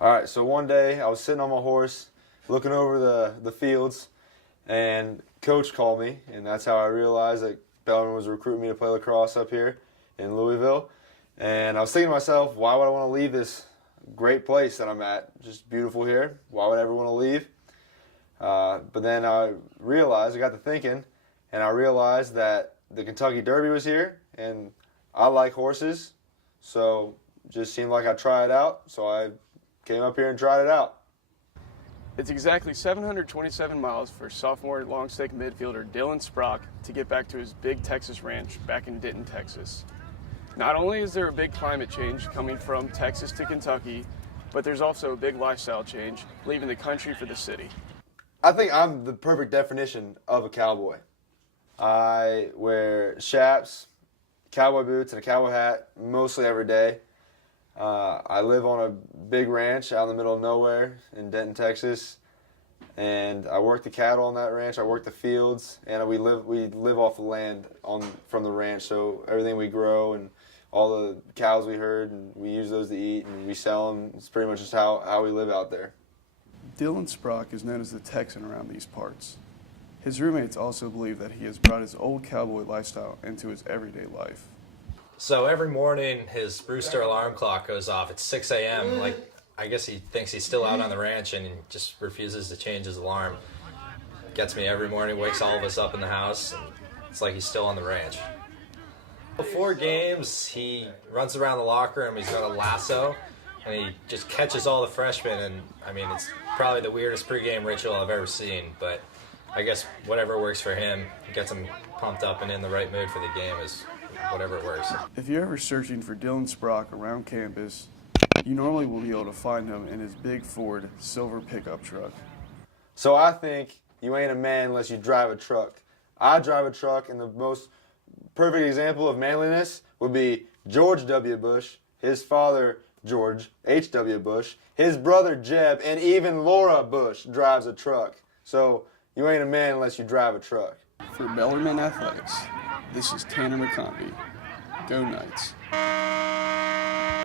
All right, so one day I was sitting on my horse, looking over the fields, and Coach called me, and that's how I realized that Bellarmine was recruiting me to play lacrosse up here in Louisville. And I was thinking to myself, why would I want to leave this great place that I'm at? Just beautiful here. Why would I ever want to leave? But then I got to thinking, and I realized that the Kentucky Derby was here, and I like horses, so it just seemed like I'd try it out. So I came up here and tried it out. It's exactly 727 miles for sophomore long stick midfielder Dylan Sprock to get back to his big Texas ranch back in Denton, Texas. Not only is there a big climate change coming from Texas to Kentucky, but there's also a big lifestyle change, leaving the country for the city. I think I'm the perfect definition of a cowboy. I wear chaps, cowboy boots, and a cowboy hat mostly every day. I live on a big ranch out in the middle of nowhere in Denton, Texas, and I work the cattle on that ranch. I work the fields, and we live off the land from the ranch. So everything we grow and all the cows we herd, and we use those to eat, and we sell them. It's pretty much just how we live out there. Dylan Sprock is known as the Texan around these parts. His roommates also believe that he has brought his old cowboy lifestyle into his everyday life. So every morning his rooster alarm clock goes off at 6 a.m. Like, I guess he thinks he's still out on the ranch and he just refuses to change his alarm. Gets me every morning, wakes all of us up in the house, and it's like he's still on the ranch. Before games, he runs around the locker room, he's got a lasso, and he just catches all the freshmen, and I mean, it's probably the weirdest pregame ritual I've ever seen, but I guess whatever works for him, gets him pumped up and in the right mood for the game is whatever works. If you're ever searching for Dylan Sprock around campus, you normally will be able to find him in his big Ford silver pickup truck. So I think you ain't a man unless you drive a truck. I drive a truck, and the most perfect example of manliness would be George W. Bush, his father George H.W. Bush, his brother Jeb, and even Laura Bush drives a truck. So you ain't a man unless you drive a truck. For Bellarmine Athletics, this is Tanner McConvey. Go Knights.